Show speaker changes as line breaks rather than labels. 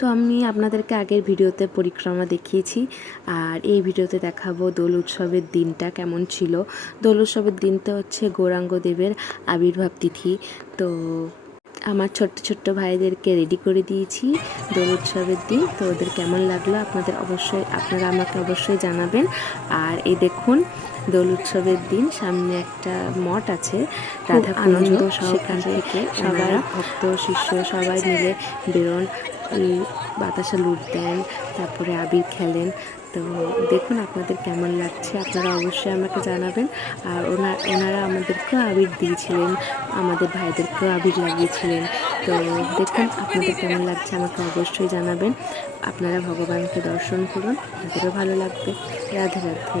তো আমি আপনাদেরকে আগের ভিডিওতে পরিক্রমা দেখিয়েছি। আর এই ভিডিওতে দেখাবো দোল উৎসবের দিনটা কেমন ছিল। দোল উৎসবের দিনটা হচ্ছে গৌরাঙ্গ দেবের আবির্ভাব তিথি। তো আমার ছোট্ট ছোট্ট ভাইদেরকে রেডি করে দিয়েছি দোল উৎসবের দিন। তো ওদের কেমন লাগল আপনাদের অবশ্যই আপনারা আমাকে অবশ্যই জানাবেন। আর এই দেখুন দোল উৎসবের দিন সামনে একটা মঠ আছে রাধা আনন্দ সেখান থেকে সবাই ভক্ত শিষ্য সবাই মিলে বেরোন। বাতাসা লুট দেন তারপরে আবির খেলেন। তো দেখুন আপনাদের কেমন লাগছে, আপনারা অবশ্যই আমাকে জানাবেন। আর ওনা ওনারা আমাদেরকেও আবির দিয়েছিলেন, আমাদের ভাইদেরকেও আবির লাগিয়েছিলেন। তো দেখুন আপনাদের কেমন লাগছে, আমাকে অবশ্যই জানাবেন। আপনারা ভগবানকে দর্শন করুন আপনাদেরও ভালো লাগবে। রাধে রাধে।